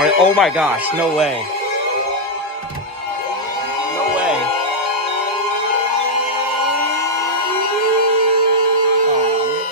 Oh my gosh, no way. No way. Oh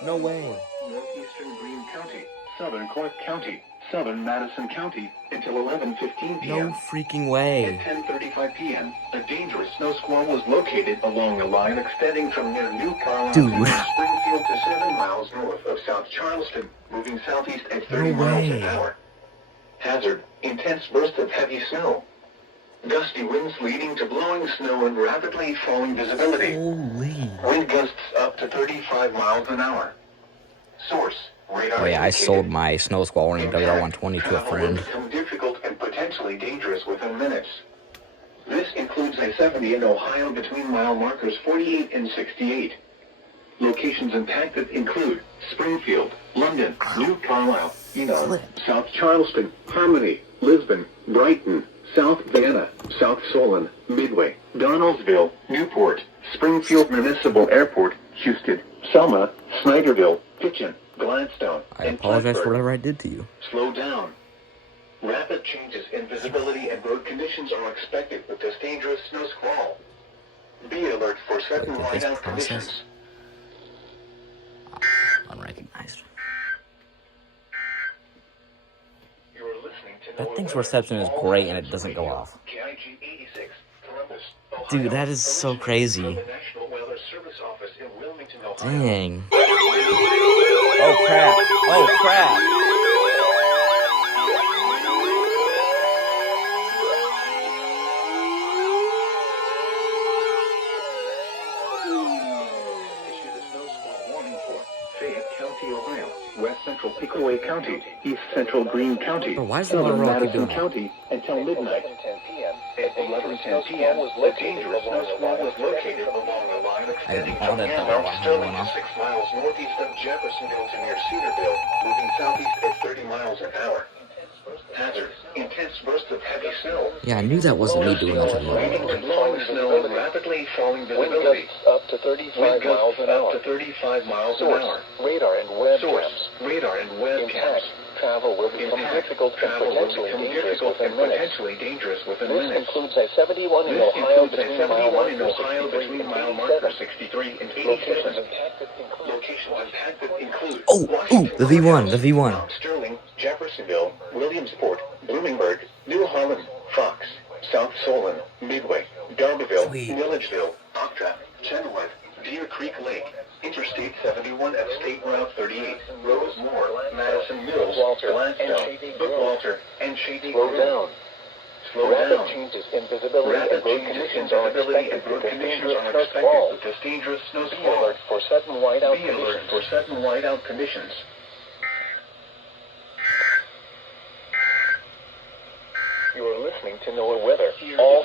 man. No way. Northeastern Greene County, Southern Clark County, Southern Madison County, until 11:15 p.m. No freaking way. At 10:35 p.m., a dangerous snow squall was located along a line extending from near New Carlisle to near Springfield to 7 miles north of South Charleston, moving southeast at 30 miles an hour. Hazard: intense bursts of heavy snow. Gusty winds leading to blowing snow and rapidly falling visibility. Holy. Wind gusts up to 35 miles an hour. Source: radar. Oh yeah, I sold my snow squall warning Impact. WR120 to a Travel will friend. become difficult and potentially dangerous within minutes. This includes I-70 in Ohio between mile markers 48 and 68. Locations impacted include Springfield, London, New Carlisle, Enum, South Charleston, Harmony, Lisbon, Brighton, South Vienna, South Solon, Midway, Donaldsville, Newport, Springfield Municipal Airport, Houston, Selma, Snyderville, Kitchen, Gladstone, I and apologize for Plattsburgh. whatever I did to you. Slow down. Rapid changes in visibility and road conditions are expected with this dangerous snow squall. Be alert for sudden Wait, did this whiteout process? conditions. Unrecognized. You are listening to That NOAA thing's Weather. reception is All great and it stations doesn't go radio. off. KIG 86, Columbus, Ohio. Dude, that is so Originating crazy. from the National Weather Service Office in Wilmington, Ohio. Dang. Oh crap. Oh crap. Issued a snow squall warning for Fayette County, Ohio, West Central Pickaway County, East Central Greene County, Bro, why does the Southern Motorola keep Madison doing that? County until midnight. At 11:10 p.m., a dangerous snow squall was located along a line extending I from wanted near the Mount one Sterling going to off. 6 miles northeast of Jeffersonville to near Cedarville, moving southeast at 30 miles an hour. Hazard: intense bursts of heavy snow. Yeah, I knew that wasn't me doing that to the Leading to Motorola. blowing snow and rapidly falling visibility. Up to 35 Wind miles gusts an up hour. to 35 miles an Source: hour. radar and webcams. Source: radar and webcams. Impact: travel will become difficult and Travel will potentially become dangerous difficult within and minutes. potentially dangerous within This minutes. includes I-71 in This Ohio includes between mile I-71 in markers Ohio 63 between and mile markers 87. 63 and Locations 87. impacted include Locations impacted include Oh, Washington the V1, Courthouse, the V1. Mount Sterling, Jeffersonville, Williamsport, Bloomingburg, New Holland, Fox, South Solon, Midway, Darbyville, Sweet. Milledgeville, Octa, Chenoweth, Deer Creek Lake, Interstate 71 at State Route 38, Rosemore, Madison Mills, Gladstone, Bookwalter, and Shady slow Grove. down. Slow Rapid down. changes in visibility Rapid and road changes in conditions are visibility and expected road with this conditions dangerous are snow expected squall. with this dangerous snow Be squall. alert for sudden whiteout Be alert conditions. for sudden whiteout conditions. You are listening to NOAA Weather. All